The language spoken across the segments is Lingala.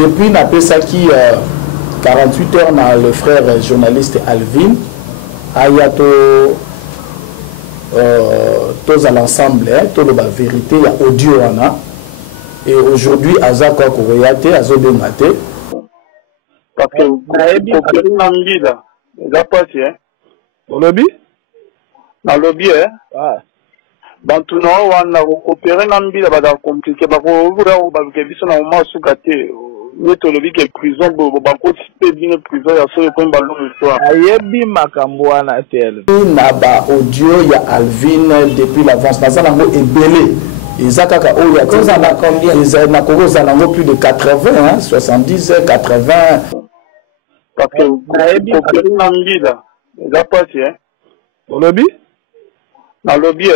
depuis Napesaki 48 heures dans le frère journaliste Alvin Ayato tous à l'ensemble tout la vérité il y a audio et aujourd'hui Azako Koreate Azobengate parce que coopérer dans l'île ça passe lobby na lobby bantu na wana coopérer dans l'île ba compliqué ba ko bura ba ke biso na ma sukate neto lobby ke prison ba ko te bien prison ya so ko ba longo histoire ayebi makambo wana tel na ba audio ya Alvin depuis l'avance na zango ebele Izakaka oh ya tous en a combien ils na koza nango plus de 80 70 80 parce que coopérer dans l'île ça passe lobby na lobby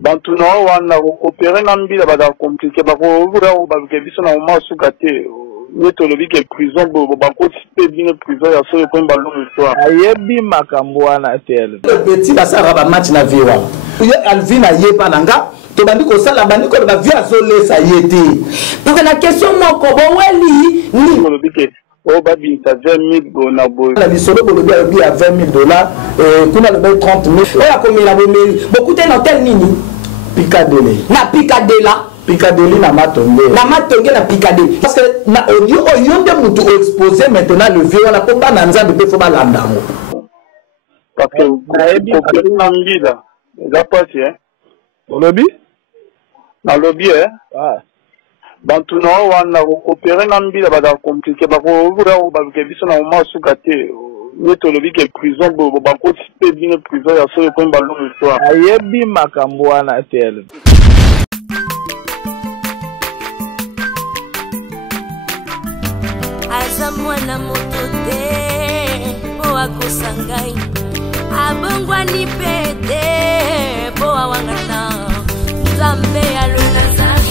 bantu na wana coopérer dans l'île ba compliqué ba ko bura ba ke biso na ma sukate neto lobby ke prison ba ko te bien prison ya so ko ba longo histoire ayebi makambo wana tel le petit basara ba match na viwa Alvin ayeba nanga to bandi ko sala bandi ko ba via zole sa yete donc la question moko bon weli ni lobby ke o ba bi ta 20 000 na bo la bisolo bo lobby abi à $20 et kuna le 30 000 o ya komela bo meli beaucoup de hotel nini Picadeli na Picadeli na matonge na Picadeli parce que na audio oyonde mutu exposer maintenant le vieux wana ko ba na nzambe pe fo ba landango parce que coopérer dans l'île ça passe lobby na lobby bantu na wana coopérer dans l'île ba compliqué ba ko bura ba ke biso na ma sukate neto lobby ke prison ba ko te bien prison ya so ko ba longo histoire ayebi makambo wana tel aza mwana moto te po akosangai abongwani pete po awangata nzambe ya le Nazarien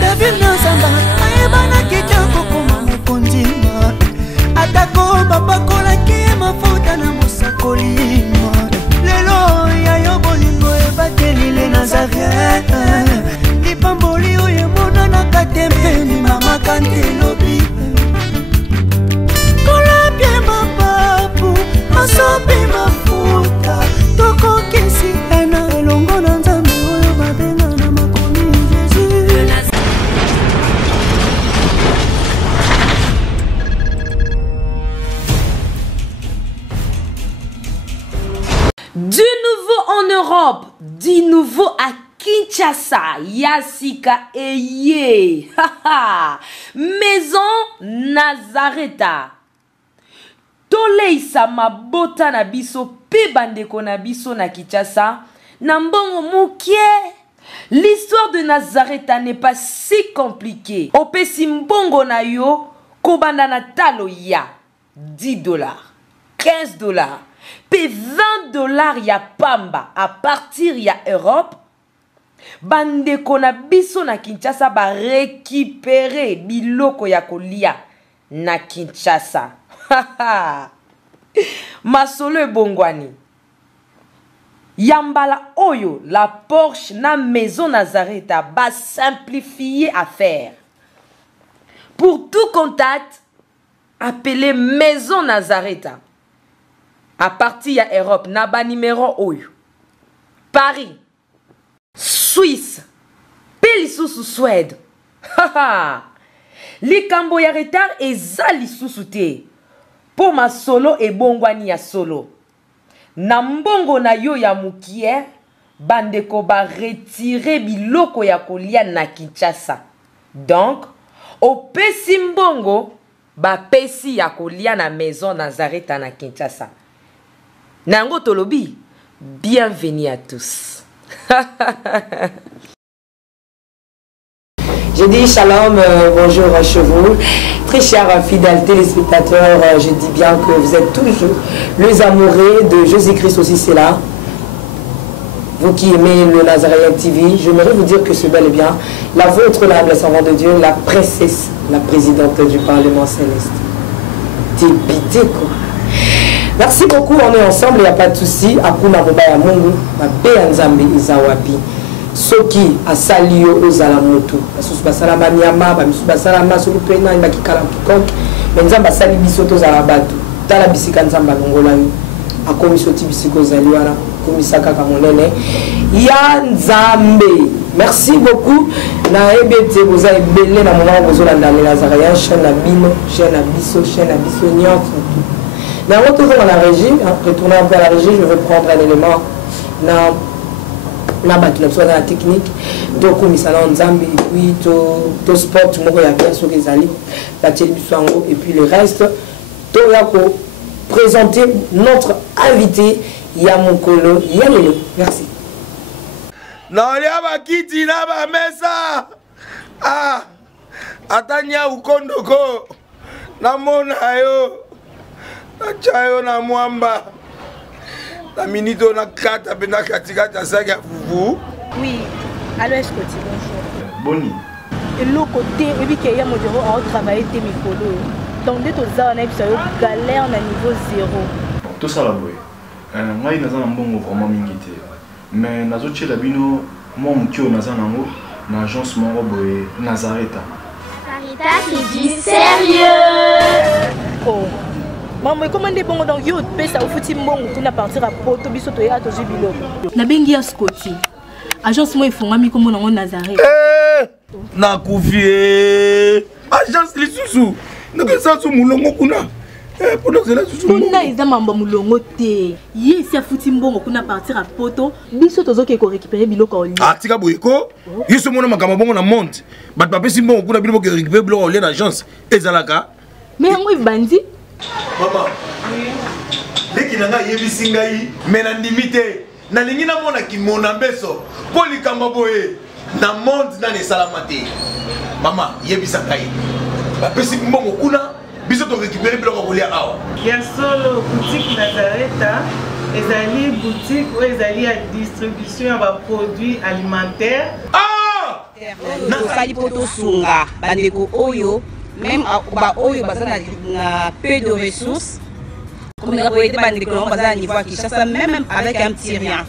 David Nzamba ayebana kitoko koma mokondima atako bapakolaki mafuta na mosakolima lelo yayo bolingo ebateli le Nazarien lipamboli oyo emonanaka te mpeni mama kantelobi kolapie mapapu masopi mafuta tokokisi ena elongo na nzambe oyo babenga na makomi Jésus. Du nouveau en Europe, du nouveau à Kinshasa, Yasika Eye, Maison Nazareta. Toleisa mabota na biso pe bandeko na biso na Kinshasa, na mbongo mukie. L'histoire de Nazareta n'est pas si compliquée. Opesi mbongo na yo, kobanda na talo ya $10, $15. Pe $20 ya pamba à partir ya Europe. Bandeko na biso na Kinshasa ba récupérer biloko ya kolia na Kinshasa. Masolo bongwani. Yambala oyo la Porsche na Maison Nazareta ba simplifier affaire. Pour tout contact, appelez Maison Nazareta. À partir ya Europe, naba numéro oyo. Paris, Suisse, Pelisusu Suède. Likambo ya retard eza lisusu te. Po ma solo e bongwani ya solo. Na mbongo na yo ya mukie, bandeko ba retirer biloko ya kolia na Kinshasa. Donc, opesi mbongo ba pesi ya kolia na Maison Nazareta na Kinshasa. Nango tolobi, bienvenue à tous. Je dis shalom, bonjour chez vous. Très chers fidèles téléspectateurs, je dis bien que vous êtes toujours les amoureux de Jésus-Christ aussi, c'est là. Vous qui aimez le Nazarien TV, j'aimerais vous dire que c'est bel et bien la vôtre, l'humble servante de Dieu, la princesse, la présidente du Parlement céleste. Débité quoi. Merci beaucoup, on est ensemble, il n'y a pas de souci. Akuna Mobaya Mungu, ma paix Nzambe Izawapi. Soki asalio ozala moto. Basusu basala banyama, bamisu basala masolo pena ibaki kala kikok. Nzambe asali biso tozala batu. Tala bisika Nzambe longola yo. Akomiso ti bisiko zaliwana, komisaka ka monene. Ya Nzambe. Merci beaucoup. Na ebete boza ebele na moment bozo la Nazarien chaîne na bino, chaîne na biso nyot. Mais en retournant à la régie, retourner un peu à la régie, je veux prendre un élément dans la technique. Donc, on a Nzambe et puis tout sport, tout le monde a bien sur les alliés, la télévision et puis le reste. Tout pour présenter notre invité, Yamokolo Yamelo. Merci. Non, il y a Kiti, là, Mesa. Ah, Atania ou Kondoko. Namona yo. Chayo na mwamba na minito na kata pena katikata saga fufu. Oui, alors est-ce que tu bonjour Boni et le côté et puis qu'il y a mon bureau à travailler tes micros donc dès que ça on a galère na niveau 0 tout ça la boy ngai naza na mbongo vraiment mingi te mais nazo tchela bino moi mukio naza nango na agence moko boy Nazareta Qui dit sérieux. Oh maman, comment est bon donc yo pesa au fouti mbongo kuna partir à poto biso to ya to jubilo. Na bengi ya Scotty. Agence moi ifonga mi comme na Nazareth. Na kufie. Agence lisusu. Ndeke sansu mulongo kuna. Pour cela susu. Kuna eza mamba mulongo te. Ye si afuti mbongo kuna partir à poto biso tozo ke ko récupérer biloko oli. Ah tika boyeko. Yeso mona makamba bongo na monte. Bat papa si mbongo kuna biloko récupérer biloko oli na agence. Ezalaka. Mais ngo bandi. Maman, dès qu'il n'a yebisi ngai, mais na limité, na lingi na mona ki mona beso, poli kambaboye, na monde na ne salamate. Maman, yebisa ngai. Ba pesi mbongo kuna, biso to récupérer biloko kolia awa. Ya solo boutique Nazareta, ezali boutique ou ezali à distribution de produits alimentaires. Ah! Na sali poto sunga, bandeko oyo. Même ba oyo bazana na peu de ressources comme la boîte de bazana niveau à Kinshasa même avec un petit rien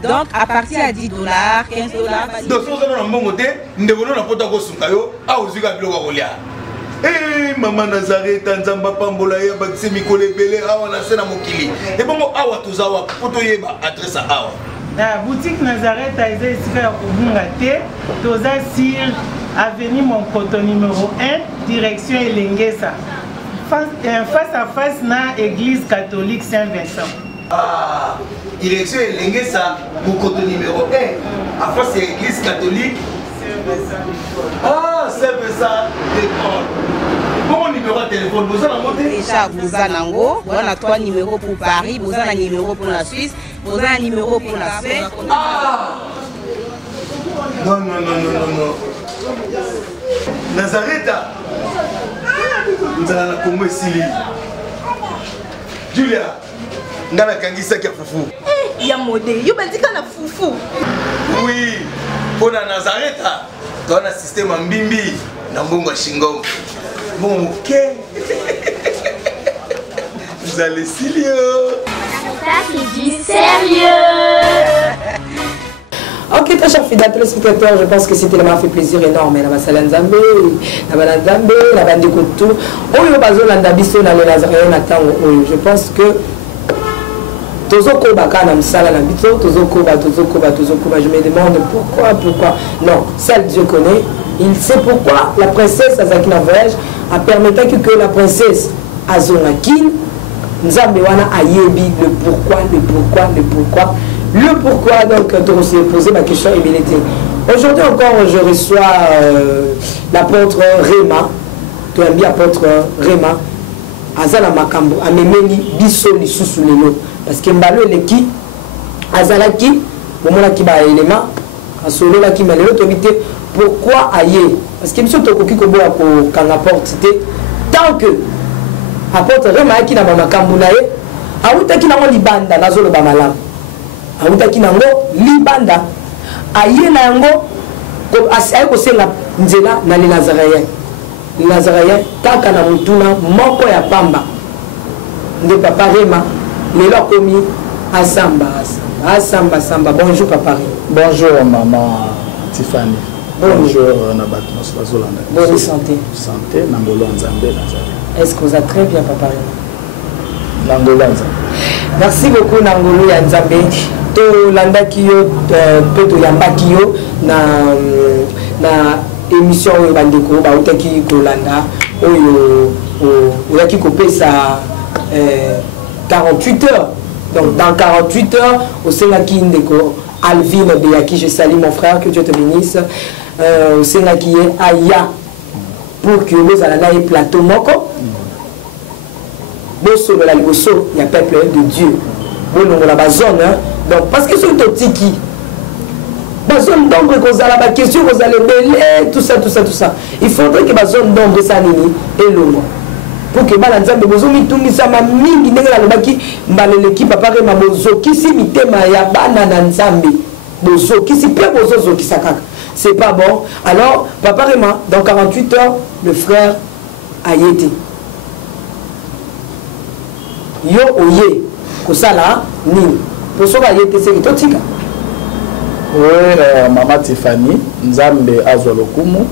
donc à partir à $10 $15 donc so na mbongo te ndebono na pota ko sunga yo a ozuka biloko kolia maman Nazareta Nzamba pambola ya bakise mikole belé awa na sena mokili et bongo awa tozawa poto yeba adresse awa la boutique Nazareta est ici à Kubungate toza sur avenue Monkoto numéro 1 direction Elengesa face à face na église catholique Saint-Vincent. Ah, direction Elengesa Monkoto numéro 1 à face à l'église catholique Saint-Vincent. Ah, Saint-Vincent d'école. Bon numéro de téléphone, vous avez monté déjà vous avez nango, on a 3 numéros pour Paris, vous avez un numéro pour la Suisse, vous avez un numéro pour la Suède. Ah! Non. Nazareta. Nzala Congo Sili. Julia. Ngana kangisa kia fufu. Ya modé, yo bandika na fufu. Oui. Pour Nazareta, tu as un système mbimbi na mbongo shingo. Bon, OK. Vous allez Silio. Qui dit sérieux. Ok, très chers fidèles téléspectateurs, je pense que c'était tellement fait plaisir énorme. La Basala Nzambe, la bande de Koutou, Oyo Bazo Landabiso, la Nazarien Natango, je pense que Tozoko Baka Namsala Nabito, Tozoko Ba, je me demande pourquoi. Non, ça Dieu connaît. Il sait pourquoi la princesse Azakina Voyage a permis que la princesse Azonakin, Nzambe Wana Ayebi, le pourquoi. Le pourquoi, donc, on s'est posé ma question et bien été. Aujourd'hui encore, je reçois l'apôtre Réma, tu as mis l'apôtre Réma, Azala Makambo, Amemeli, Bisso, Lissousou, Lelo. Parce que Mbalo, Leki, Azalaki, Momola Kiba élément, Asolo la Kiba Lelo, tu as pourquoi aïe? Parce que Bisso, Tokoki Kobo, quand apporte, c'était tant que apôtre Réma, qui n'a pas Makambo, Aouta qui n'a pas Libanda, Nazolo Bamalam. Autaki nango libanda aye na yango ko asai ko senga nzela na Nazarien kaka na mutuna moko ya pamba nde papa Rema mais là commis à Samba. Bonjour papa. Bonjour maman Tiffany. Bonjour Nabatnos Bazolanda. Bonne santé. Santé, Nangolo Nzambe. Est-ce que vous êtes très bien papa? Nangolo Nzambe. Merci beaucoup Nangolo Nzambe. To landa kiyo pe to yamba kiyo na émission oyo bandeko bautaki kolanda oyo oyaki kopesa 48 heures. Donc dans 48 heures au Sénaki ndeko Alvin Beyaki, je salue mon frère, que Dieu te bénisse. Au Sénaki Aya pour que nous allons aller plateau moko. Bosso de la Liboso, il y a peuple de Dieu. Bon on a la zone donc parce que c'est tout tiki. La zone d'ombre qu'on a la question vous allez belé tout ça. Il faudrait que la zone d'ombre ça nini et l'ombre. Pour que balanzambe bozomi tungisa ma mingi ndenge la lobaki mbalele ki papa re mamozo kisi mitema ya bana na nzambe bozo kisi pe bozo ki sakaka. C'est pas bon. Alors papa Rema dans 48 heures le frère a été yo oye kosala nini pour ça a été c'est totika. Oui maman Tiffany nzambe azolokumu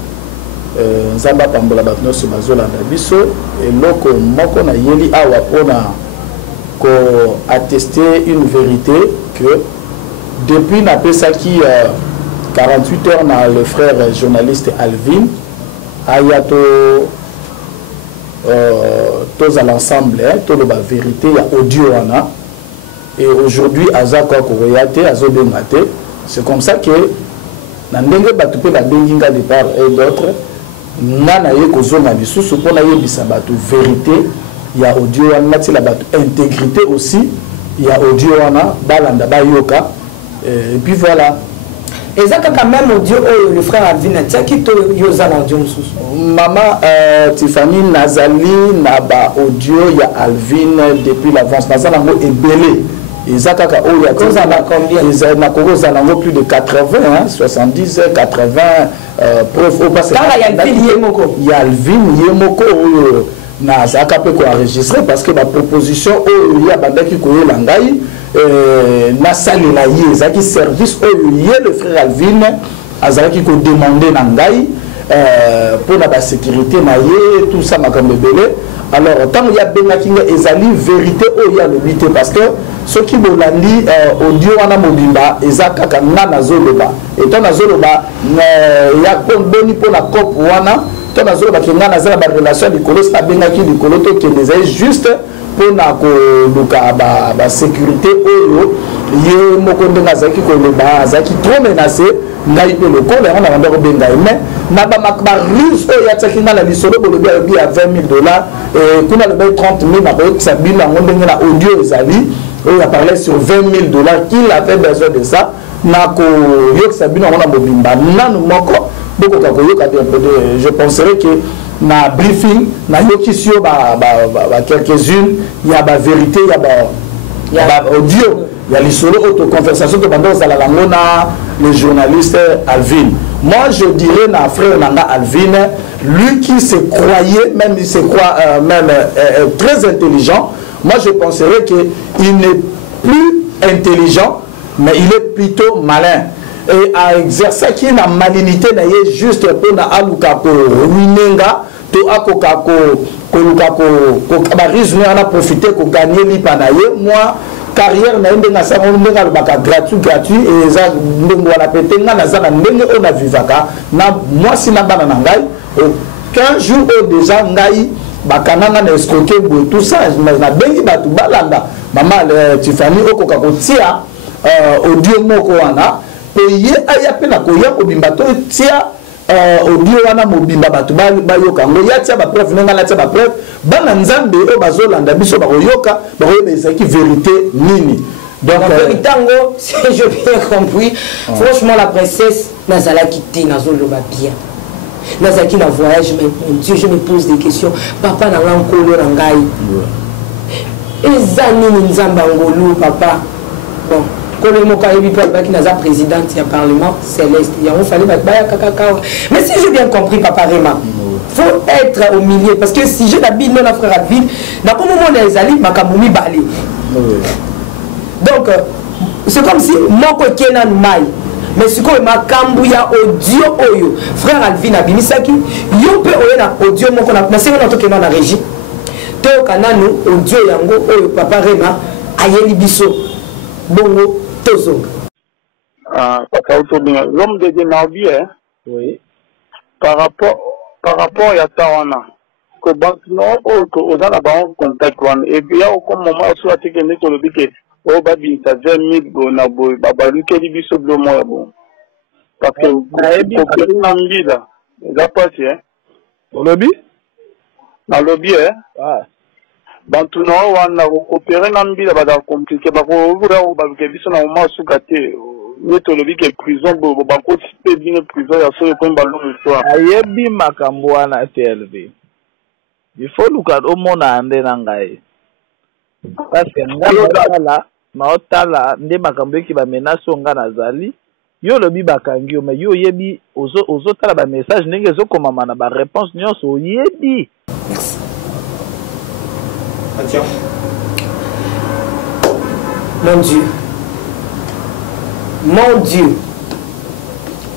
nzamba pambola bato nyonso bazolanda biso eloko moko na yeli awa mpona ko attester une vérité que depuis napesaki 48 heures na le frère journaliste Alvin aya tous à l'ensemble toloba vérité ya audio wana et aujourd'hui aza kwa koya te azobenga te. C'est comme ça que na ndenge bato pe babengi nga de part et d'autre nana ye kozonga lisusu mpona yebisa bato vérité ya audio wana natila bato intégrité aussi ya audio wana balanda bayoka et puis voilà. Et ça quand même audio le frère Alvin tiaki to yoza na audio mususu maman Tiffany nazali na ba audio ya Alvin depuis l'avance nazala ngo ebele. Ils ont plus de 80, 70, 80 preuves au passé. Il y a Alvin Yemoko na Zakape ko enregistré parce que la proposition il y a bandaki ko langai na sali la yezaki service le frère Alvin azaki ko demander nangai pour la sécurité na ye tout ça makambe belé. Alors tant il y a bengakinga ezali vérité il y a le bité parce que ce qui bolandi audio wana mobimba ezaka kana nazoloba et tant nazoloba ya boni pour la cop wana tant nazoloba kinga nazala ba relation likolo sta bengaki likolo to kendeza juste pour na ko luka ba sécurité oyo ye moko ndenga zaki ko loba zaki trop menacé ngai pe le col on a vendu benga mais na ba makba ruse oyo ataki na lisolo bolobi à $20,000 et kuna le 30,000 na ko sabina ngondenge na audio ezali. Il a parlé sur $20,000 qu'il avait besoin de ça. Je penserais que dans le briefing, quelques-unes, il y a la vérité, il y a l'audio, il y a les solo autoconversation de le journaliste Alvin. Moi, je dirais à frère Nanga Alvin, lui qui se croyait, même il se croit très intelligent. Moi, je penserais qu'il n'est plus intelligent, mais il est plutôt malin. Et à exercer qui na malinité na ye juste pour na aluka ko ruinenga to akoka ko luka ko kabarisme ana profiter ko gagner lipa na ye. Moi carrière na ndenga sa ndenga lubaka gratuit et za ndengo la petenga na za na ndenge ona vivaka na moi sina bana na ngai 15 jours déjà ngai bakananga na escroquer tout ça na bengi batu balanda maman Tiffany okoka kotia audio moko wana pe ye aya pe na koya obimba to tia audio wana mobimba batu bayoka ngo ya tia ba preuve nenga na tia ba preuve bana nzambe o bazolanda biso ba koyoka ba koyeba ezaki vérité nini. Donc la vérité ngo si je bien compris franchement la princesse nazala quitté nazoloba bien. Nazaki na voyage, mais mon Dieu, je me pose des questions. Papa n'a pas encore l'angaï. Ezani Nzamba Ngolo, papa. Bon, quand le Moka Ebi Papa qui n'a pas présidente, il y a parlement céleste. Il y a un fallait mettre Kaka. Mais si j'ai bien compris, papa Rema, faut être au milieu. Parce que si j'ai d'habitude, mon frère Advil, n'a pas moment les alliés, ma Kamoumi Bali. Donc, c'est comme si moko kenan mai. Mais ce que makambu ya audio oyo, frère Alvin abimisaki, yo pe oyena audio moko na sengo na to kenan na régie. Teo kananu audio yango oyo papa Rema ayeli biso. Bongo tozonga. L'homme de Denardi, hein? Oui. Par rapport à Tawana, que maintenant, aux gens là-bas ont contact, et puis il y a aucun moment où soit que nous avons dit que au babi, ça 20 000 na boy, babalu qui dit biso de moi bon. Parce que coopérer dans l'île là, ça passe hein. Au lobby? Dans le lobby hein. Ah. Bantu na wana coopérer dans l'île là, va compliqué parce que vous là, babi biso na moment sous gâté. Nous te le dit que prison, beaucoup de bien prison, il y a ce qu'on ballon histoire. Ayebi makambo wana TLV. Il faut nous garder au monde à ande nangai. Parce que ngala na otala nde makambo ki ba menace nga nazali. Yo lobi bakangi mais yo yebi ozo tala ba message ndenge zo komama na ba réponse nyonso yebi. Merci. Attention. Mon Dieu. Mon Dieu,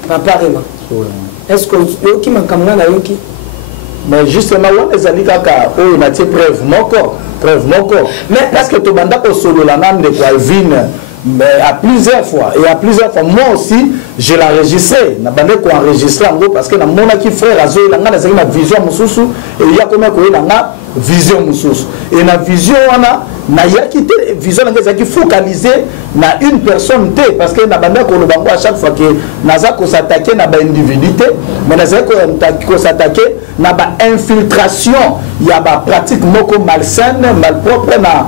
papa Rema, est-ce que yoki makamna na yoki? Mais justement, on les a dit qu'on a été preuve moko. Mais parce que tu banda au solo la name de Alvin, mais à plusieurs fois et à plusieurs fois moi aussi je l'enregistrais na bande ko enregistrer en gros parce que na mona ki frère azo la ngana zaki na vision mususu et il y a comme ko la nga vision mususu et na vision wana na ya kité vision nga zaki focaliser na une personne té parce que na bande ko le bango à chaque fois que naza ko s'attaquer na ba individualité mais naza ko s'attaquer na ba infiltration ya ba pratique moko malsaine malpropre na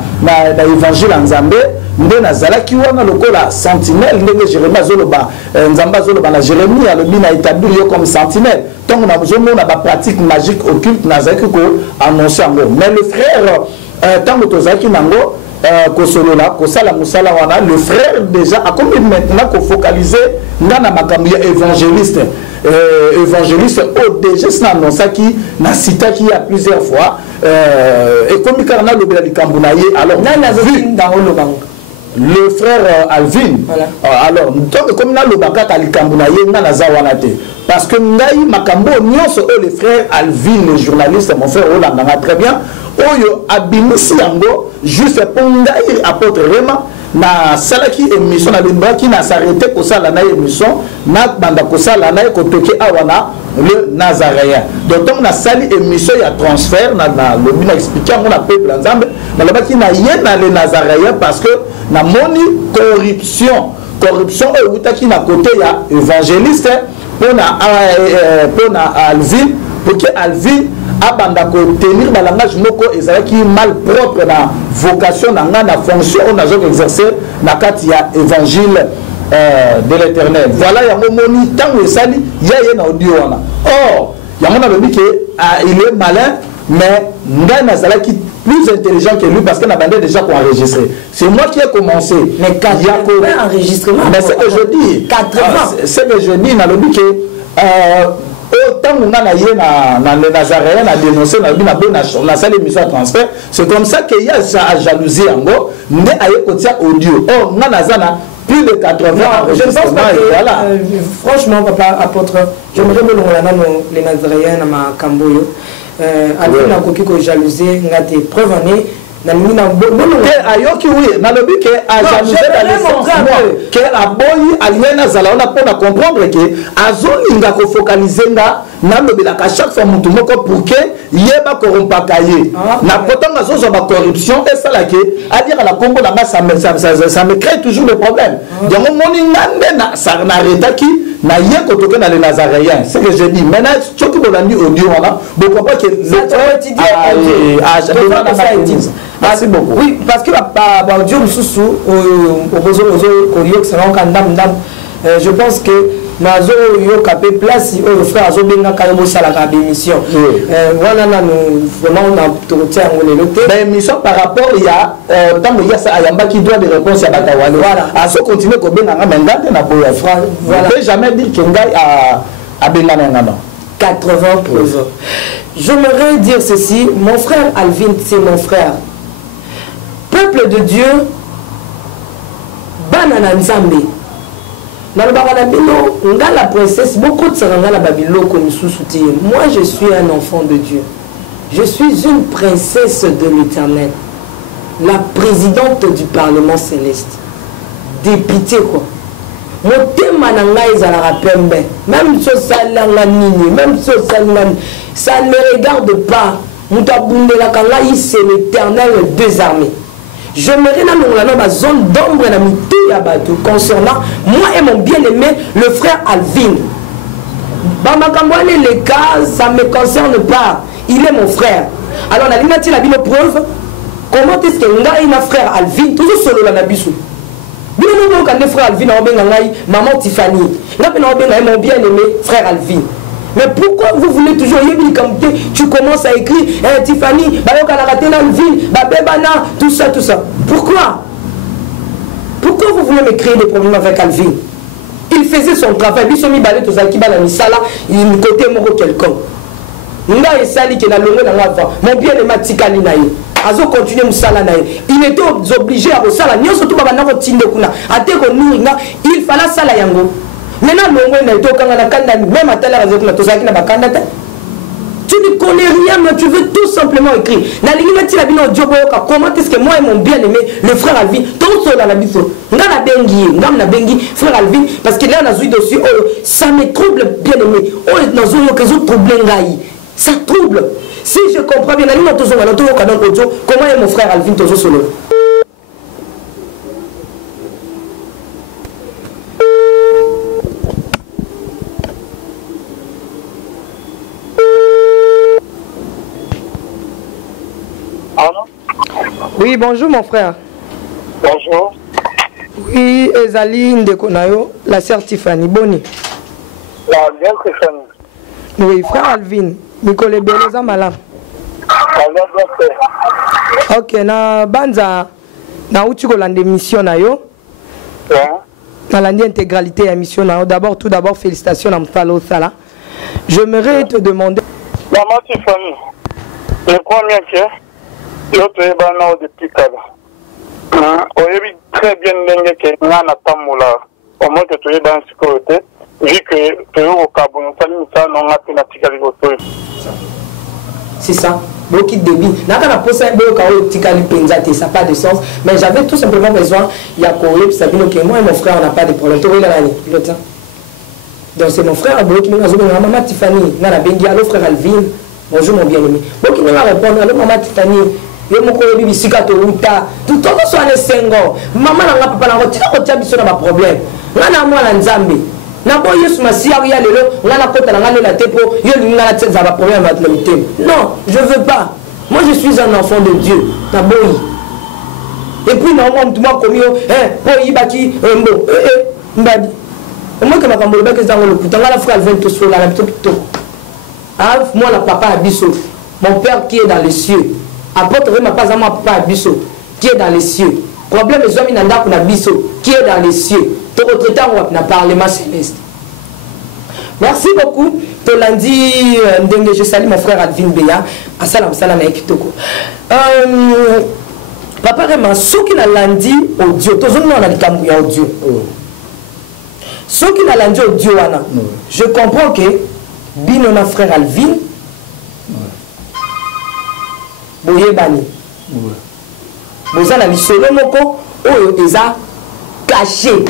évangile en Nzambe nde nazalaki wana lokola sentinelle ndenge Jérémie azoloba nzamba azoloba na Jérémie alobi na établir yo comme sentinelle donc na zomona ba pratique magique occulte nazalaki ko annoncer yango mais le frère tango tozalaki nango kosolola kosala musala wana le frère déjà a comme maintenant ko focaliser ngana makambo ya évangéliste au déjà c'est annoncaki na citaki ya plusieurs fois et comme karna lobela likambunaye alors le frère Alvin voilà. Alors donc comme na lobaka ka likambunaye na nazawanate parce que ngai makambo nyonso les frères Alvin le journaliste mon frère Olanda très bien oyo abimisi yango juste pour ngai apôtre Rema na salaki émission na limbaki na s'arrêter ko sala na émission na banda ko sala na ko toke awana le Nazaréen donc on a sali émission ya transfert na lobi na expliquer mon peuple nzambe na lobaki na yena le Nazaréen parce que na moni corruption au utaki na côté ya évangéliste pour na Alvin pour que Alvin abanda ko tenir ba langage moko ezalaki mal propre na vocation na na fonction on a exercer na kati ya évangile de l'Éternel. Voilà ya moni tango esali ya na audio wana. Or ya mona lobi que il est malin mais ngai nazalaki plus intelligent que lui parce que n'a bandé déjà qu'on enregistrer. C'est moi qui ai commencé. Mais quand il y a un enregistrement. Mais c'est que je dis. 80. C'est que je dis na lobi que autant on a le Nazaréen a dénoncé la salle émission transfert, c'est comme ça qu'il y a jalousie en gros, mais à écouter audio. Oh, on a plus de 80 ans. Je pense pas que, voilà. Franchement, papa apôtre, j'aimerais bien les Nazaréens dans ma camboyo. Alvin a coquille que jalousie, on a des preuves en est. Ayoki oui, na lobi que a jalousie dans le sens que a boyi aliena zala on a pour comprendre que azolinga ko focaliser nga na lobi la chaque fois mutu moko pour que yeba corrompaka ye na potanga zo ba corruption et ça là que à dire à la Congo là ça me crée toujours le problème donc moni ngande na ça na retaki na ye ko toke na le Nazaréen c'est que je dis maintenant choki bolandi audio wana beaucoup pas que merci beaucoup. Oui, parce que Dieu je pense que nazo yo capé place au frère azo benga kayo sala ka émission. Voilà nous vraiment on a tout tient on est noté. Mais émission par rapport il y a tant il y a ça ayamba qui doit des réponses à Batawale. Voilà. Azo continuer ko benga ngamba na boya frère. Voilà. Ne jamais dire que ngai a benga ngamba. 80%. J'aimerais dire ceci, mon frère Alvin c'est mon frère. peuple de Dieu, banana nzambe. Dans le baranabino, la princesse, beaucoup de sarangala babilo comme sous-soutien. Moi, je suis un enfant de Dieu. Je suis une princesse de l'Éternel. La présidente du Parlement céleste. Députée, quoi. Mon thème, même si ça ne me regarde pas. C'est l'Éternel des armées. Je me rends dans la zone d'ombre concernant moi et mon bien-aimé, le frère Alvin. Les cas, ça ne me concerne pas. Il est mon frère. Alors, on a dit la preuve. Comment est-ce que un frère Alvin, toujours solo la Nabissou? Bien frère Alvin, maman Tiffany. Mon bien-aimé, frère Alvin. Mais pourquoi vous voulez toujours tu commences à écrire Tiffany, tout ça, tout ça. Pourquoi? Pourquoi vous voulez me créer des problèmes avec Alvin? Il faisait son travail. Il côté moro quelqu'un. Mon bien-aimé Tikali naïe. Azo continuer il était obligé à ça il fallait ça la yango. Maintenant, même à telle raison, tu ne connais rien, mais tu veux tout simplement écrire. Comment est-ce que moi et mon bien-aimé, le frère Alvin, tout seul à la biso, frère Alvin, parce qu'il est en azui dessus, ça me trouble, bien-aimé. Ça trouble. Si je comprends bien, comment est mon frère Alvin, toujours solo? Oui, bonjour mon frère. Bonjour. Oui, Ezali Ndekonayo, la sœur Tiffany. Boni. La sœur Tiffany. Oui, frère Alvin. Nicole Beleza Malam. Ok, na banza na uti kolande mission na yo. Na landi intégralité ya mission na yo. D'abord, tout d'abord, félicitations na mfalo sala. J'aimerais te demander. Maman Tiffany, je crois bien que l'autre est banal depuis Kala. On est très bien que nous avons tamoula. Au moins que tu es dans la sécurité, vu que tu es au Cabon, nous avons un c'est ça. Beaucoup de débit. Ça n'a pas de sens. Mais j'avais tout simplement besoin. Il y a Corée, puis ça dit que moi et mon frère, on n'a pas de problème. Donc c'est mon frère, maman Tiffany, allô frère Alvin, bonjour mon bien-aimé. Beaucoup de gens répondent, allô maman Tiffany. Tout le monde soit les 5 ans. Maman n'a pas de problème. Non, je ne veux pas. Moi, je suis un enfant de Dieu. Et puis, moi, la papa Abisso, mon père qui est dans les cieux. Apôtre ma pas à moi papa Abisso, qui est dans les cieux. Problème les hommes n'ont pas Abisso, qui est dans les cieux. Tout autre temps, on a parlé ma céleste. Merci beaucoup. Tolandi, je salue mon frère Alvin Beya. Assalam salam ekitoko. Papa Rema, ce qui n'a lundi audio, tout le monde a dit audio. Ce qui n'a lundi audio, je comprends que Bino na frère Alvin, Boye Bani, Bozana li solo moko, oyo eza caché.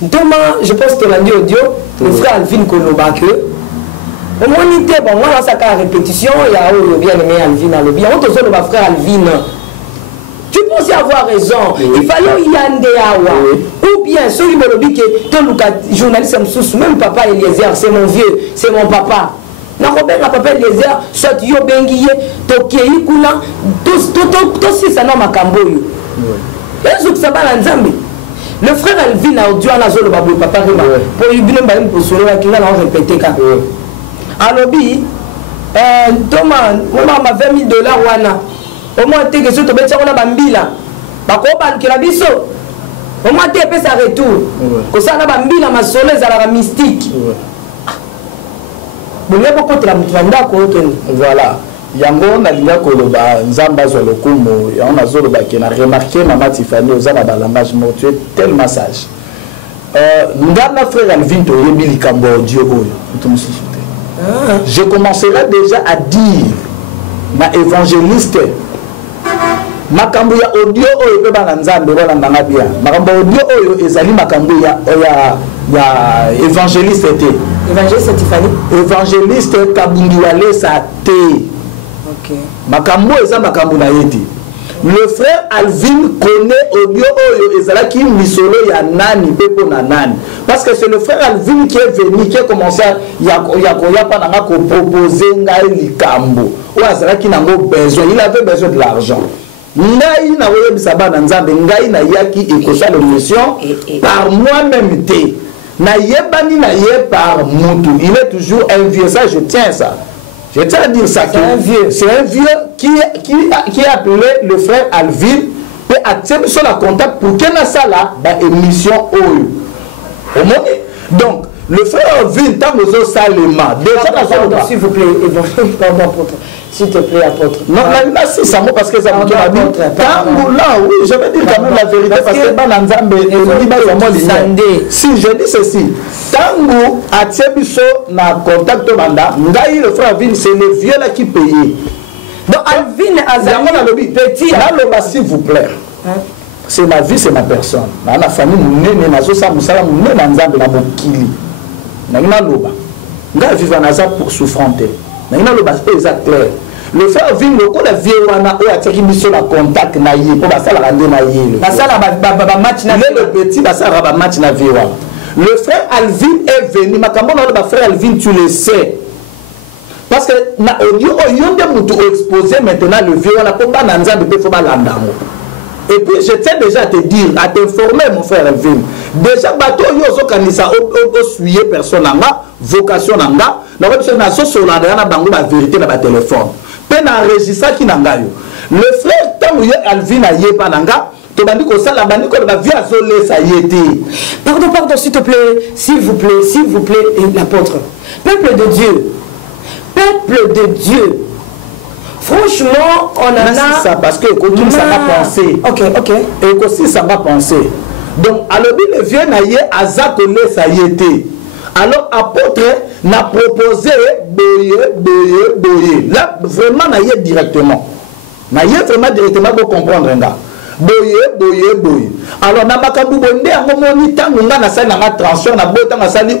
Demain, je pense que lundi audio, le frère Alvin Kolobake. Au moins, il était bon, moi, dans sa répétition, il y a le bien-aimé Alvin à l'objet. On te dit le frère Alvin. Tu pensais avoir raison. Il fallait y aller. Ou bien, celui qui est journaliste, même papa Eliezer, c'est mon vieux, c'est mon papa. Na Robert papa Eliezer, soit yo bengiye, tokei kuna, tout ça non makambo yo. Est-ce que ça va l'ensemble? Le frère Alvin a audio à la zone de papa Rema. Pour lui bien pour solo qui va répéter quand. Alobi, Thomas, on m'a 20 000 $. Wana. Au moins t'es que sur te mettre on a bambila. Ba ko ban ki la biso. Au moins t'es fait sa retour. Ko ça na bambila ma solo za la mystique. Bon, il y a beaucoup de la mutanda ko. Voilà. yango nalinga koloba nzamba zo lokumu ya on azoloba ke na remarquer mama Tiffany ozana ba langage mo tu es tellement sage ngana frère Alvin to yebi likambo audio oyo mutumusisi je commencerai déjà à dire ma évangéliste makambo ya audio oyo pe bana nzambe wala ndanga bia makambo audio oyo ezali makambo ya évangéliste te évangéliste Tiffany évangéliste Kabungi Walesa te OK makambo eza makambo na yeti le frère Alvin connaît audio oyo ezalaki misolo ya nani pepo na nani parce que c'est le frère Alvin qui est venu qui a commencé ya pa nanga ko proposer ngai likambo o azalaki nango besoin il avait besoin de l'argent ngai na oyebisa bana nzambe ngai na yaki ekosala mission par moi-même te na yebani na ye par mutu il est toujours un vieux ça je tiens ça. Je tiens à dire ça. C'est un vieux qui a appelé le frère Alvin et a tiré sur la contact pour qu'il y ait ça là, émission OU. Donc, le frère Alvin, tant que vous salema. Déjà, s'il vous plaît, pardon, s'il te plaît, apôtre. Non, là, c'est ça, moi, parce que ça m'a dit. Là, oui, je vais dire quand même la vérité, parce que si je dis ceci, Tango a Tsebiso na contact banda, Ngaï le frère Alvin, c'est le vieux là qui payait. Donc Alvin Azami, petit, là, s'il vous plaît. C'est ma vie, c'est ma personne. Dans la famille, nous sommes ça, nous sommes ensemble, nous sommes vivre pour souffranter. Nous sommes clair. Le frère Vin, le coup de vie, on a attiré sur la contact, pour ça, la rendre naïe. Le petit, ça, la match na vie. Le frère Alvin est venu, ma camarade, le frère Alvin, tu le sais. Parce que, au lieu de exposer maintenant le vieux, on a pas d'anzan de faut pas l'andamo. Et puis, je tiens déjà à te dire, à t'informer, mon frère Alvin. Déjà, bateau, yo, kanisa, o suyer personne, vocation, nanga, na so sur la vérité, na téléphone. Peine enregistré qui n'a le frère, tant que Alvin a yé pananga, tu m'as dit que ça, la bande, qu'on va via zoler, ça y était. Pardon, s'il te plaît, s'il vous plaît, l'apôtre. Peuple de Dieu. Franchement, on en a... ça parce que Ekosim ça va penser. Ok. Ekosim ça va penser. Donc, alors, le vieux naïe, Azakone, ça y était. Alors, apôtre n'a proposé boye. Là, vraiment, naïe directement. Naïe vraiment directement pour comprendre. Boye. Alors, na makambu bonde a momoni tango nga na sali na transfert na botanga asali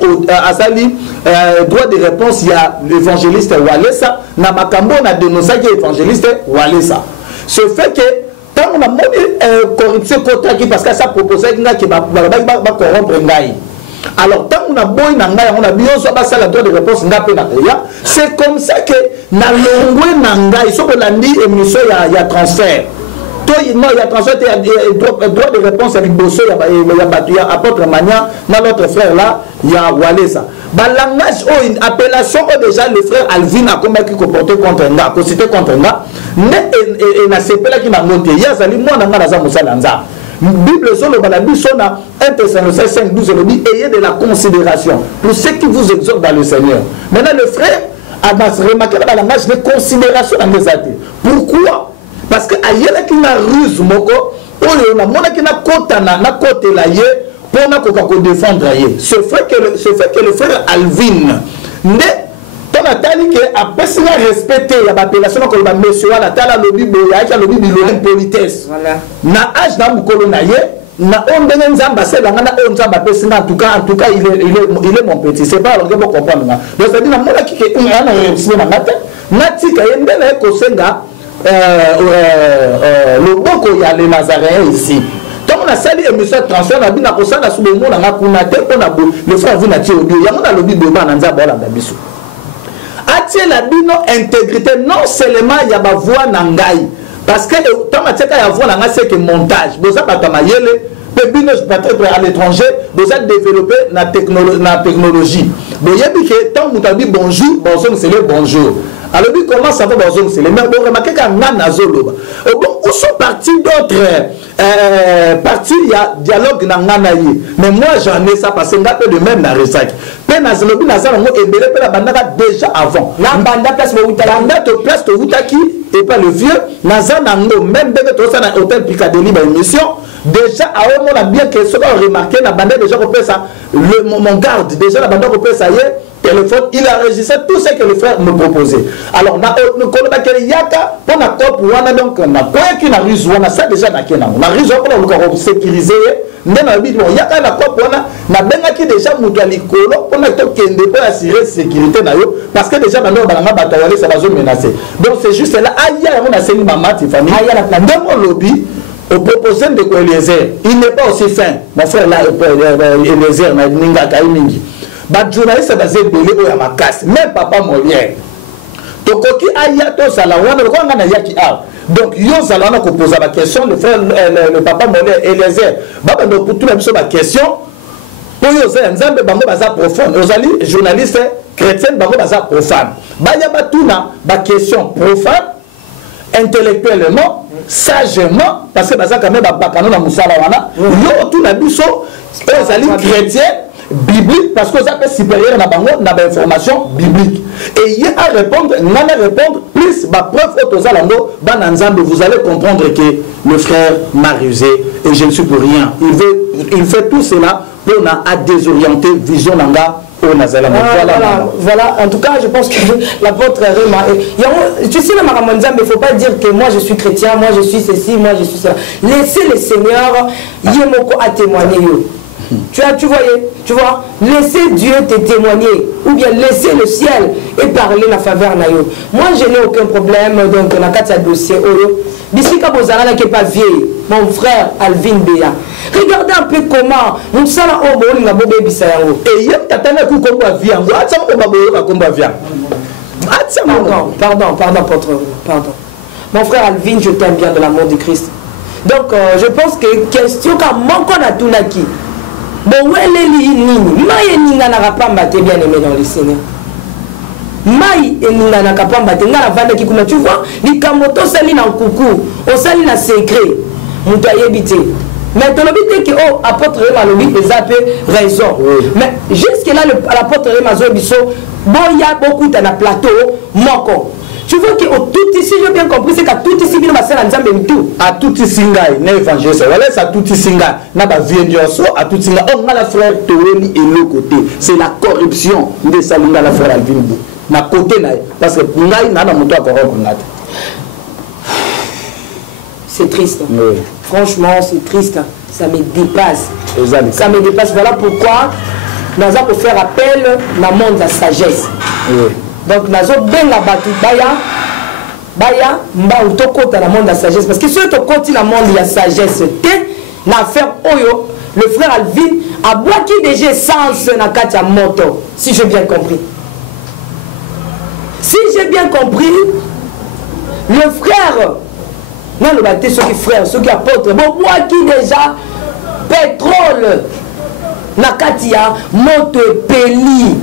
droit de réponse il y a l'évangéliste Walesa na makambo na dénoncé que évangéliste Walesa. Ce fait que tant on a moni corruption contre qui parce que ça proposait nga qui va corrompre ngai. Alors tant on a boy na ngai on a bien so ba sala droit de réponse nga pe na ya. C'est comme ça que na longwe na ngai so bolandi émission ya transfert. Non, il y a transfert, il y a droit de réponse avec Bosso, il y a apôtre Mania, dans notre frère là, il y a Walesa. Langage, une appellation, déjà le frère Alvin a combattu contre un gars, cité contre un gars, et n'a pas là qui n'a monté. Il y a Zali, moi, n'a pas Moussalanza. Bible solo balabi sona 1 Thessaloniciens 5:12 elle dit ayez de la considération pour ceux qui vous exhortent dans le Seigneur. Maintenant le frère a remarqué dans la langage de considération dans les athées. Pourquoi? Parce que ailleurs qui na ruse moko oyo na mona qui na kota na côté la ye pour na ko défendre ye. Ce fait que le frère Alvin ne ton atali que a personne respecté la appellation ko ba monsieur la tala lobi boya ka lobi bilone politesse. Voilà. Na âge na mukolo na ye na ondenge nzamba c'est la na onzamba personne en tout cas il est mon petit c'est pas alors que vous comprendre. Donc ça dit na mona qui que on a réussi na ngate na tika yende na ko senga le boko il y a les Nazaréens ici. Donc on a sali émission transfert na bina ko sala sous le monde na kuna te ko na le frère vina ti audio ya mona lobi beba na nzaba la biso. Atie la bino intégrité non seulement il y a ba voix na ngai parce que tant mateka ya voix na ngai c'est que montage boza batama yele pe bino peut-être à l'étranger boza développer na technologie. Boyebi que tant mutabi bonjour c'est le bonjour. Alors, comment ça va dans zone c'est les mêmes. Bon, remarquez qu'à Nanazolo. Bon, où sont partis d'autres parties, il y a dialogue dans Nanaï. Mais moi, j'en ai ça parce que je peu de même dans Resac. Mais mais na zalobi na zalo ngo ebele pe la bandaka déjà avant na banda place bo utaki banda to place to utaki et pas le vieux na zanango même dès que to ça na hôtel Picadilly ba émission déjà à on a bien que ce qu'on remarqué na banda déjà qu'on peut ça mon garde déjà la banda qu'on peut ça y est téléphone il a enregistré tout ce que le frère me proposait alors na ko ba kele yaka pour na top wana donc na quoi qui na rizu wana ça déjà na kena na rizu pour le sécuriser ndena bi bon yaka na top wana na benga ki déjà mutu alikolo pour na to kende pour assurer sécurité na yo parce que déjà bando balanga batawale ça va zo menacer donc c'est juste là aya on a seni maman Tiffany aya la plan dans mon lobby au proposé de Eliezer il n'est pas aussi fin mon frère là Eliezer na ninga kaimingi ba journaliste basé belé o ya makasi même papa Molière tokoki aya to sala wana ko ngana yaki a donc yo sala na ko poser la question le frère le papa Molière Eliezer baba ndo pour tout la biso ba question pour yo za nzambe bango baza profane ozali journaliste chrétien bango baza profane ba ya batuna ba question profane intellectuellement sagement parce que baza quand même ba bakano na musala wana yo tout la biso ozali chrétien biblique parce que ça peut supérieur na bango na ba information biblique et il y a à répondre nana répondre plus ba preuve autozalando ba nzambe vous allez comprendre que le frère m'a rusé et je ne suis pour rien il fait tout cela pour à désorienter vision nanga au nazala voilà en tout cas je pense que l'apôtre Rema tu sais la Nzambe il faut pas dire que moi je suis chrétien moi je suis ceci moi je suis cela laissez le Seigneur yemoko à témoigner. Tu vois, laissez Dieu te témoigner ou bien laissez le ciel et parler la faveur nayo. Moi je n'ai aucun problème donc on a quatre dossiers Oyo. Bisika Bozara qui est pas vieille, mon frère Alvin Béa. Regardez un peu comment nous sommes au bon na bobe bisayango. Et yem tatana ku komba viango. Atsa ko baboyo ka komba viango. Atsa pardon. Mon frère Alvin, je t'aime bien de l'amour du Christ. Donc je pense que question comme manko na tunaki. Bon, weleli nini mai ninga na kapamba te bien aimé dans le Seigneur mai ninga na kapamba te ngala vanda ki kuna tu vois ni kamoto sali na kuku on sali na secret muto ayebite mais ton obité que oh apôtre Malobi ezapé raison mais jusque là l'apôtre Mazo biso bon ya beaucoup na plateau moko. Tu vois que tout ici, j'ai bien compris, c'est qu'à tout ici, il va faire un nzambe tout. À tout ici, il y a évangéliste. Voilà, ça tout ici, il y a vie de Dieu. À tout ici, on a la frère Théolie et le côté. C'est la corruption de Salinga, la frère Alvin. Na côté, parce que nous avons un corrompu. C'est triste. Oui. Franchement, c'est triste. Ça me dépasse. Ça me dépasse. Voilà pourquoi nous allons faire appel dans le monde de la sagesse. Oui. Donc, nous avons bien la battue. Baya, nous avons dans le monde de la sagesse. Parce que si tu continues dans le monde de la sagesse, l'affaire Oyo, le frère Alvin a bloqué déjà sens dans la moto. Si j'ai bien compris. Si j'ai bien compris, le frère, non, le bâtiment, ceux qui frères, ceux qui apôtres, bon, moi qui déjà, pétrole, Nakatia, moto et peli,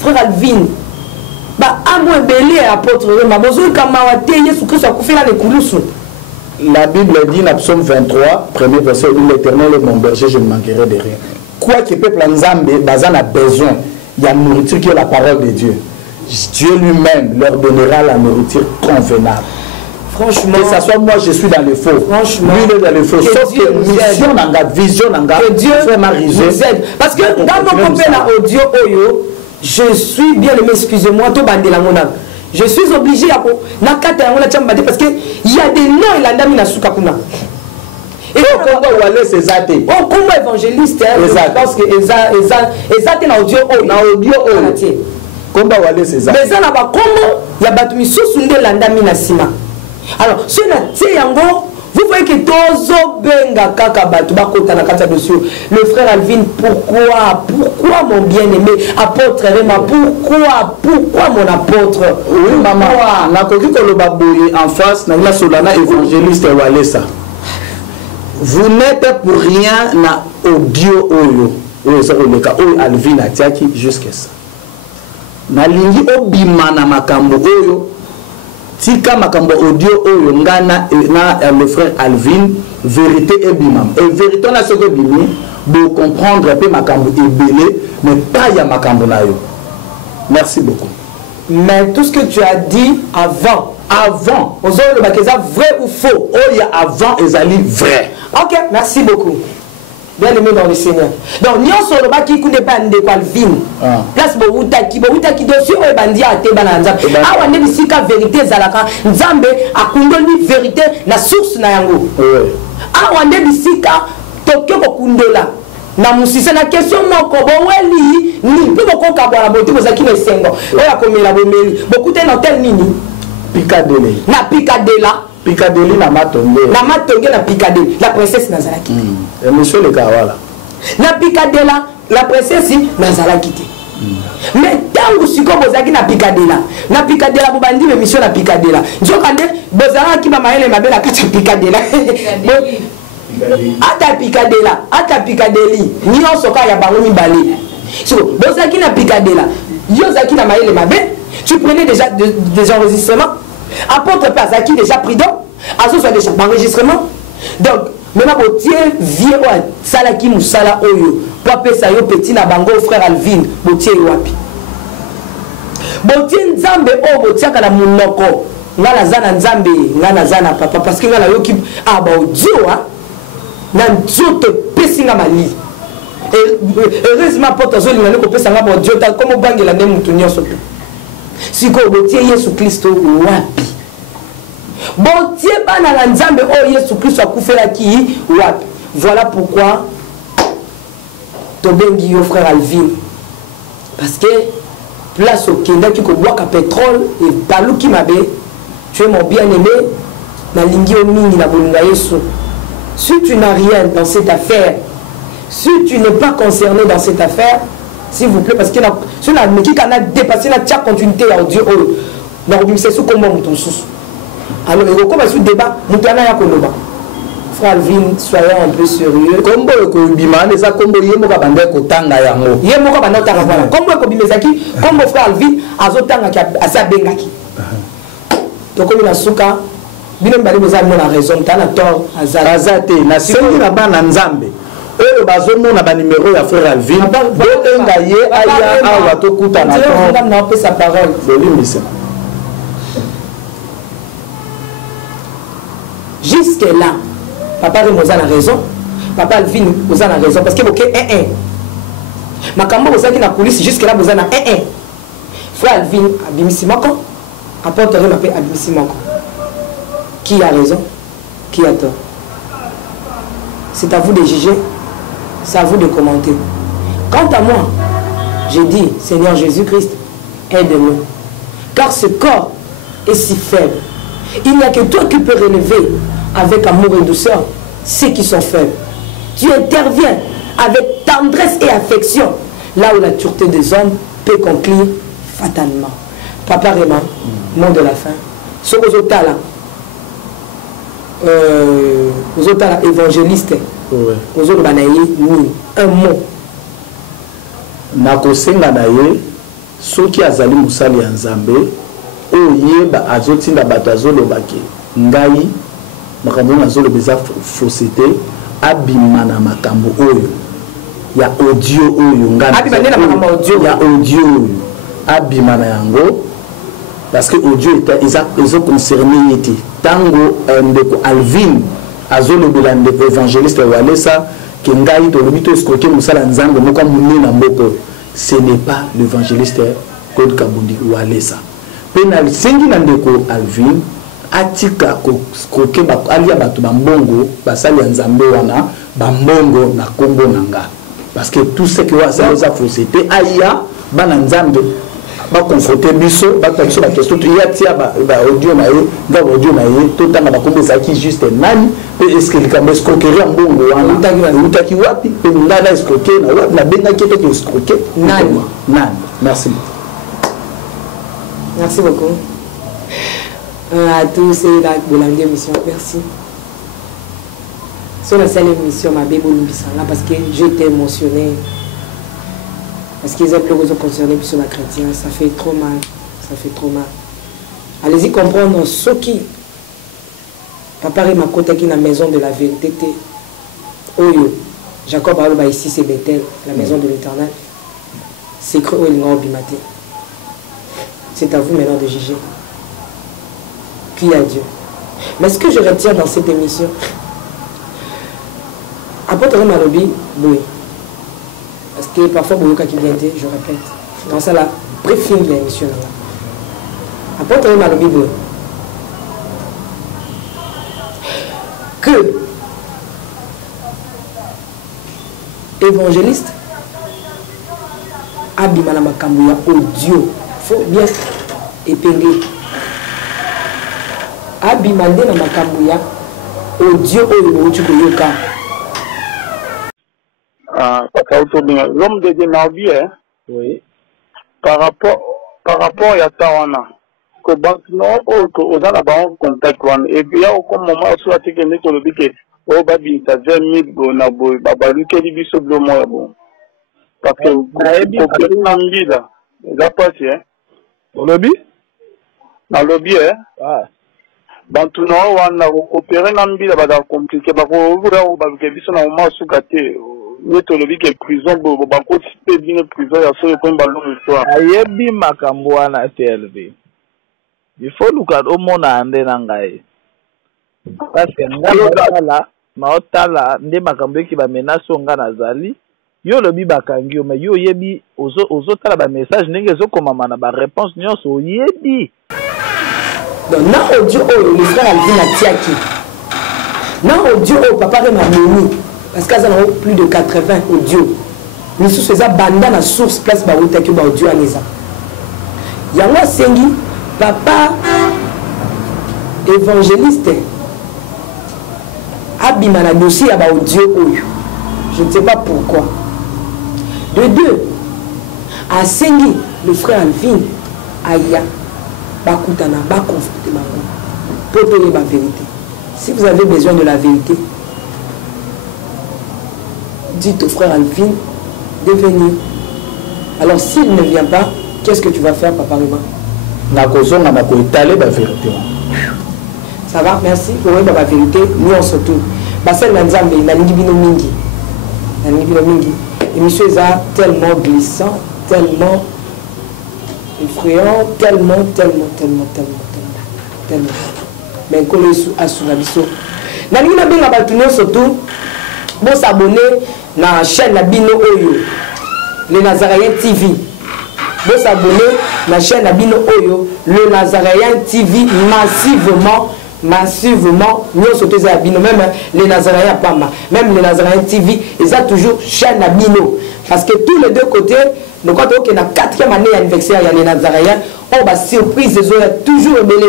frère Alvin. La Bible dit dans Psaume 23, premier verset, l'Éternel est mon berger, je ne manquerai de rien. Quoi que le peuple Nzambe a besoin, il y a une nourriture qui est la parole de Dieu. Dieu lui-même leur donnera la nourriture convenable. Franchement, que ce soit moi, je suis dans le faux. Franchement, lui, il est dans le faux. Sauf que mission, vision, que Dieu nous aide. Parce que dans mon copain audio, je suis bien aimé, excusez-moi, je suis obligé à parce qu'il y a des noms il a mis Soukakuna. Et au Congo, c'est Zate. Au Congo évangéliste, je pense que Zate na audio, Comba Wale, c'est Zate. Mais ça n'a pas comment il y a battu Sunde Landami Nasima. Alors, ce n'est pas vous voyez que Tozo Benga Kaka Batu Bakota na kata dossier. Le frère Alvin, pourquoi mon bien-aimé apôtre Rema, pourquoi mon apôtre? Oui, maman, na koki koloba boye en face na Solana évangéliste Walesa. Vous n'êtes pour rien na audio oyo. Oyo ça le cas oyo Alvin atiaki jusqu'à ça. Na lingi obima na makambo oyo. Tika makambo audio oyo ngana na le frère Alvin vérité et bimam et vérité na soko bimi de comprendre un peu makambo ebele mais pas ya makambo na yo. Merci beaucoup. Mais tout ce que tu as dit avant, aux autres, le bakéza vrai ou faux? Oh, il y a avant, ezali vrai. Ok, merci beaucoup. Bien aimé dans le Seigneur. Donc, nous sommes le baki qui n'est pas de Calvin. Place Boutaki dessus, on est bandit à Tebananza. Ah, on est ici qu'à vérité, Zalaka. Nzambe a kundoli vérité, la source na yango. Ah, on est ici qu'à Tokyo Kundola. Na musisa na question moko boweli ni pe boko kabala bote bozaki na sengo oya komela bomeli bokute na hotel nini Piccadilly na Piccadilly na Matonge na Piccadilly la princesse Nazalaki et monsieur le Kawala na Piccadilly la princesse Nazalaki te mais tango siko bozaki na Piccadilly bobandi me mission na Piccadilly njokande bozalaki ba maele mabela kati Piccadilly ata Piccadilly nyonso ka ya bango mibale so bozaki na Piccadilly yozaki na maele mabe tu prenais déjà des enregistrements apôtre pas zaki déjà prudent azo soit déjà enregistrement donc maintenant botie vieux wa salaki musala oyo po pesa yo petit na bango frère Alvin botie wapi botie nzambe o botiaka na munoko ngala zana nzambe ngana zana papa parce que ngala yo ki ba audio na nzoto pesinga mali heureusement porte zoli na ko pesa ngaba audio ta comme bangela ne mutu nyonso pe siko botie Yesu Kristo wapi botie bana la nzambe o Yesu Kristo akufela ki wapi. Voilà pourquoi tobengi yo frère Alvin parce que place au Kenya qui ko boire pétrole et baluki mabe tu es mon bien-aimé na lingi o mingi na bolinga Yesu. Si tu n'as rien dans cette affaire, si tu n'es pas concerné dans cette affaire, s'il vous plaît, parce que si on a dépassé la continuité à Dieu, c'est ce qu'on m'a dit. Alors, il y a un débat, frère Alvin, soyons un peu sérieux. Comme frère Alvin, donc, on a souka. Bino mbali boza mona raison tana tort azate na sengi na bana nzambe oyo bazomona ba numéro ya frère Alvin botenga ye aya awa tokuta na tort na pe sa parole bolimbisa jusque là papa Remoza na raison papa Alvin boza na raison parce que boke makambo boza ki na police jusque là boza na frère Alvin abimisimako apporter ma paix abimisimako. Qui a raison? Qui a tort? C'est à vous de juger, c'est à vous de commenter. Quant à moi, je dis, Seigneur Jésus-Christ, aide-moi. Car ce corps est si faible. Il n'y a que toi qui peux relever avec amour et douceur ceux qui sont faibles. Tu interviens avec tendresse et affection là où la dureté des hommes peut conclure fatalement. Papa Raymond, mot de la fin. Ce que je là. Aux autres évangélistes, aux autres un mot. Nakosenga naye soki azali musali ya Nzambe oyeba azotinda bato azolobaki ngai makambo nazoloba eza fausseté abima na makambo oyo ya audio oyo ngai ya audio oyo abima na yango parce que audio est concerné été tango ndeko Alvin azolobela ndeko évangéliste walesa ke ngai to lobito escroquer musala nzambe moko munene na mboko ce n'est pas l'évangéliste Claude Kabundi walesa penal sengi na ndeko Alvin atika ko escroquer ba alia bato bambongo basali nzambe wana bambongo na kombo nanga parce que tout ce que wa ça les a fausseté aya bana nzambe ba confronter biso ba taxo la question tu y a tia ba audio na ye ba audio na ye tout temps ba kombo ça qui juste nani et est-ce que le cambo escroquerie mbongo wana utaki wapi et ngana escroquer na wapi na benga qui était escroquer nani merci beaucoup à tous et la bonne émission merci sur la seule émission ma bébé Lumbisanga parce que j'étais émotionné. Parce qu'ils ont plus concernés sur la chrétienne, ça fait trop mal. Ça fait trop mal. Allez-y comprendre ce qui. Papa et ma côté qui est la maison de la vérité. Oyo. Jacob a ici c'est Bethel, la maison de l'Éternel. C'est cru il m'a obimaté. C'est à vous maintenant de juger. Puis à Dieu. Mais ce que je retiens dans cette émission, apôtre Malobi, oui. Parce que parfois, Boyoka qui vient je répète. Dans ça, là, briefing de l'émission. Apôtre Malobi, oui. Que évangéliste Abimana Makambuya audio, faut bien épingler. Abimande na Makambuya audio oyo tu koyoka. L'homme de Nabi, oui. Par rapport à Tawana, que maintenant, on a un contact, et puis il y a un moment où on a dit que on va bien ça 20 000 na boy baba lui qui dit biso de moi bon parce que pour Nambi là ça passe hein au lobby na lobby hein ah bantu na wana coopérer Nambi là ba compliqué ba ko vura ba ke biso na moment sukate neto lobby ke prison ba ko sipe bien prison ya so ko mbalo histoire ayebi makambo wana TLV il faut luka o mona ande na ngai parce que ngala naotala nde makambo ki ba menace nga nazali yo lobi bakangi yo mais yo yebi ozotala ba message ndenge ezokomama na ba réponse nyonso oyebi donc na audio oyo le frère Alvin atiaki na audio oyo papa re mamoni parce que ça a plus de 80 audio misusu faisait banda na source place ba utaki ba audio aneza yango sengi papa évangéliste Abima na dossier à audio oyo. Je ne sais pas pourquoi. De deux, à Sengi, le frère Alvin, Aya, Bakutana, Bakonfronté, pour donner la vérité. Si vous avez besoin de la vérité, dites au frère Alvin de venir. Alors s'il ne vient pas, qu'est-ce que tu vas faire, Papa Rima? Ça va, merci. Pour la vérité, nous on se tourne. Basel Nanzambe, Nalingi Bino Mingi. Nalingi Bino Mingi. L'émission est tellement glissant, tellement effrayant, tellement. Mais qu'on est à Sunabiso. Nalingi Nabinga Baltuno surtout, bon s'abonner à la chaîne Nabino Oyo, le Nazaréen TV. Bon s'abonner à la chaîne Nabino Oyo, le Nazaréen TV massivement, nous sommes tous à Bino, même les Nazaréens Pama, même les Nazaréens TV, ils ont toujours chaîne à Bino. Parce que tous les deux côtés, nous quand on a 4e année anniversaire, il y a les Nazaréens, on va surprise, ils ont toujours belé,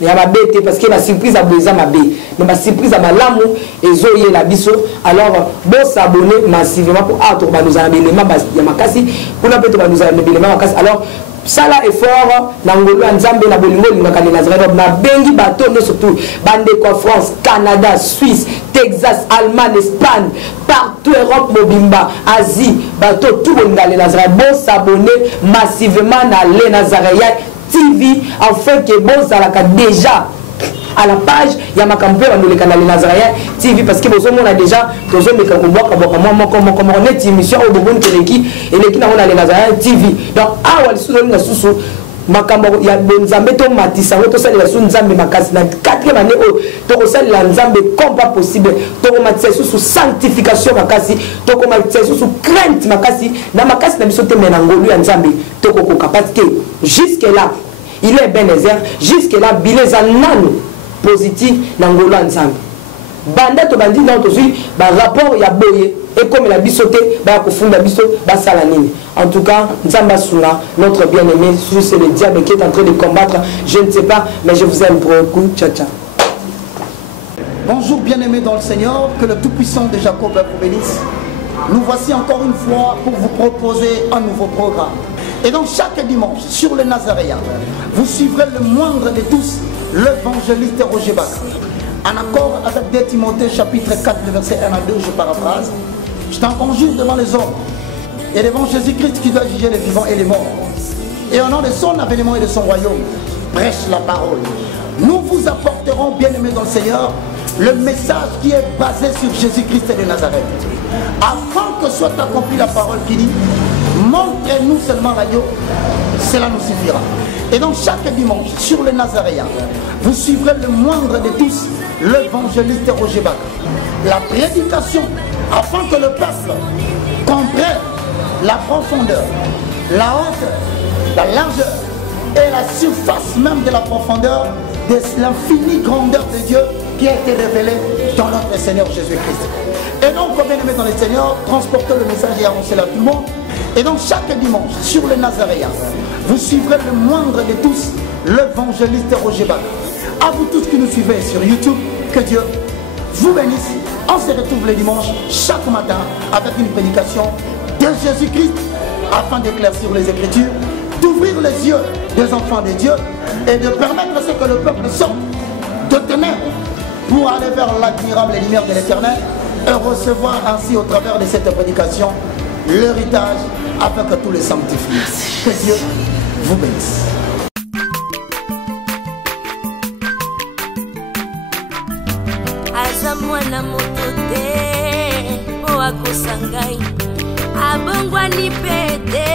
il y a ma bête, parce que la surprise a besoin ma bête, mais ma surprise à ma lamou, ils ont la biso, alors bon s'abonner massivement pour nous amener les mains, il y a ma casse, pour nous amener les mains, alors ça là est fort Nangolo Nzambe na bolingo lingaka les Nazareth na bengi bateau no surtout bande quoi France Canada Suisse Texas Allemagne Espagne partout Europe mobimba Asie bateau tout bolinga les Nazareth bon s'abonner massivement na les Nazareth TV afin que bon ça la déjà à la page il y a ma campagne dans le canal Nazareth TV parce que vous on a déjà toujours mes comme on est émission au Bogon Keleki et les qui on a les Nazareth TV donc ah ouais sous na susu makambo ya Nzambe to matisa to sala la sous Nzambe makasi na 4e année to ko sala la Nzambe comme pas possible to ko matisa sous sanctification makasi to ko matisa sous crainte makasi na makasi na biso te menangolu ya Nzambe to ko parce que jusque là il est Benézer jusque là bileza nanu positif Nangolo Nzambe banda to bandi dans tozui ba rapport ya boye et comme la bisoté ba ko funda biso ba sala nini en tout cas Nzamba Suna notre bien-aimé c'est le diable qui est en train de combattre je ne sais pas mais je vous aime beaucoup ciao ciao. Bonjour bien-aimés dans le Seigneur, que le Tout-Puissant de Jacob vous bénisse. Nous voici encore une fois pour vous proposer un nouveau programme. Et donc chaque dimanche sur le Nazaréen, vous suivrez le moindre de tous, l'évangéliste Roger Bach. En accord avec 2 Timothée chapitre 4, le verset 1 à 2, je paraphrase. Je t'en conjure devant les hommes et devant Jésus-Christ qui doit juger les vivants et les morts. Et au nom de son avènement et de son royaume, prêche la parole. Nous vous apporterons, bien-aimés dans le Seigneur, le message qui est basé sur Jésus-Christ de Nazareth. Afin que soit accomplie la parole qui dit, montrez-nous seulement l'agneau, cela nous suffira. Et donc chaque dimanche, sur le Nazaréen, vous suivrez le moindre de tous, l'évangéliste Roger Bach. La prédication, afin que le peuple comprenne la profondeur, la hauteur, la largeur et la surface même de la profondeur de l'infinie grandeur de Dieu qui a été révélée dans notre Seigneur Jésus-Christ. Et donc, comme bien aimé dans le Seigneur, transportez le message et annoncez-le à tout le monde. Et donc, chaque dimanche, sur le Nazaréen, vous suivrez le moindre de tous, l'évangéliste Roger Bach. À vous tous qui nous suivez sur YouTube, que Dieu vous bénisse. On se retrouve le dimanche, chaque matin, avec une prédication de Jésus-Christ, afin d'éclaircir les Écritures, d'ouvrir les yeux des enfants de Dieu et de permettre à ce que le peuple sorte de ténèbres pour aller vers l'admirable lumière de l'Éternel et recevoir ainsi au travers de cette prédication l'héritage afin que tous les sanctifient. Que Dieu vous bénisse. Azamwana motote o akosangai abongwani pete